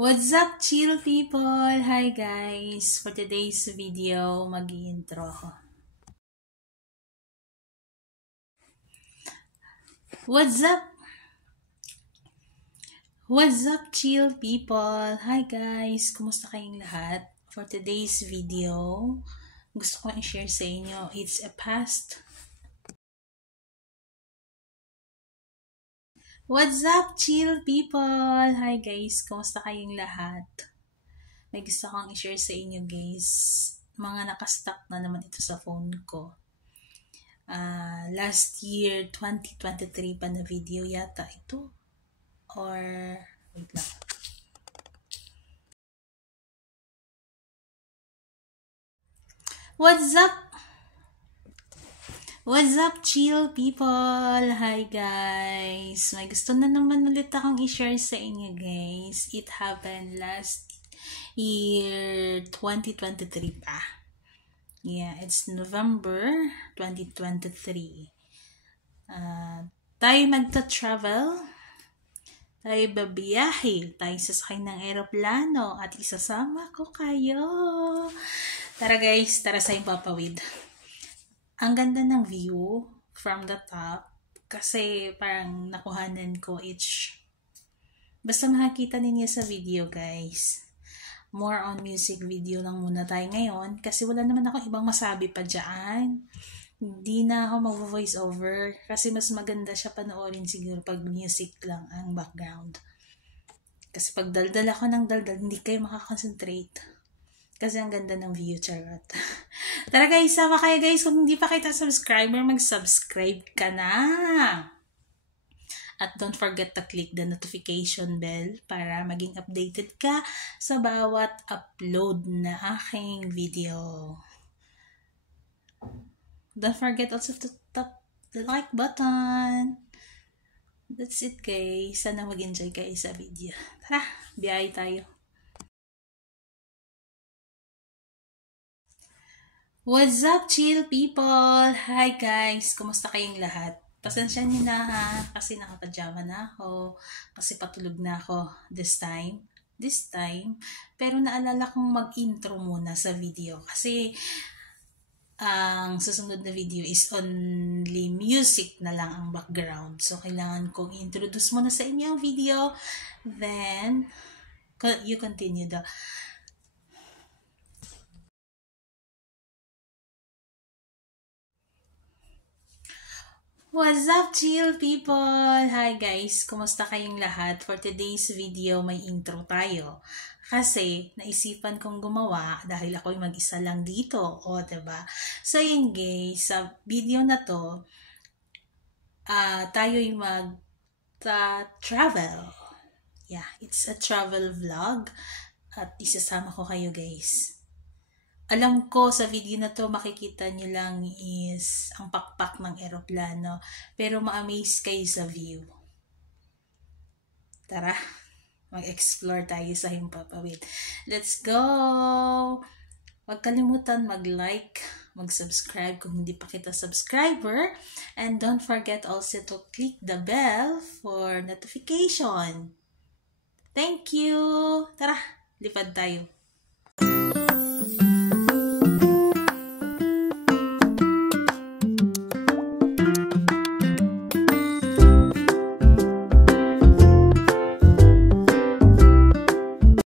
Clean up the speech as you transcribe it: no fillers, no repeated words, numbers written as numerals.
What's up, chill people? Hi guys! For today's video, mag-i-intro ako. What's up? What's up, chill people? Hi guys! Kumusta kayong lahat? For today's video, gusto ko i-share sa inyo, it's a past. What's up, chill people? Hi guys! Kumusta kayong lahat? May gusto kong i-share sa inyo guys. Mga nakastock na naman ito sa phone ko. Last year, 2023 pa na video yata ito. Or, wait lang. What's up? What's up, chill people? Hi guys! May gusto na naman ulit akong i-share sa inyo guys. It happened last year, 2023 pa. Yeah, it's November 2023. Tayo magta-travel. Tayo babiyahe. Tayo sasakay ng aeroplano at isasama ko kayo. Tara guys, tara sa papawid. Ang ganda ng view from the top kasi parang nakuhanan ko each. Basta makakita ninyo sa video guys. More on music video lang muna tayo ngayon kasi wala naman ako ibang masabi pa dyan. Hindi na ako mag-voice over kasi mas maganda siya panoorin siguro pag music lang ang background. Kasi pag daldal ako ng daldal, hindi kayo makakonsentrate. Kasi ang ganda ng view, charot. Tara guys, sama kayo guys. Kung hindi pa kayo subscriber, mag-subscribe ka na. At don't forget to click the notification bell para maging updated ka sa bawat upload na aking video. Don't forget also to tap the like button. That's it guys. Sana mag-enjoy kayo sa video. Tara, biyahe tayo. What's up, chill people? Hi guys! Kumusta kayong lahat? Pasensya niyo na ha, kasi nakapajama na ako, kasi patulog na ako this time. Pero naalala kong mag-intro muna sa video kasi ang susunod na video is only music na lang ang background. So, kailangan kong introduce muna sa inyo ang video, then you continue the What's up, chill people? Hi guys! Kumusta kayong lahat? For today's video, may intro tayo. Kasi, naisipan kong gumawa dahil ako'y mag-isa lang dito. O, diba? So, yun guys, sa video na to, tayo'y mag-travel. Yeah, it's a travel vlog. At isasama ko kayo guys. Alam ko sa video na to makikita nyo lang is ang pakpak ng eroplano. Pero ma-amaze kayo sa view. Tara, mag-explore tayo sa Himpapawid. Let's go! Huwag kalimutan mag-like, mag-subscribe kung hindi pa kita subscriber. And don't forget also to click the bell for notification. Thank you! Tara, lipad tayo.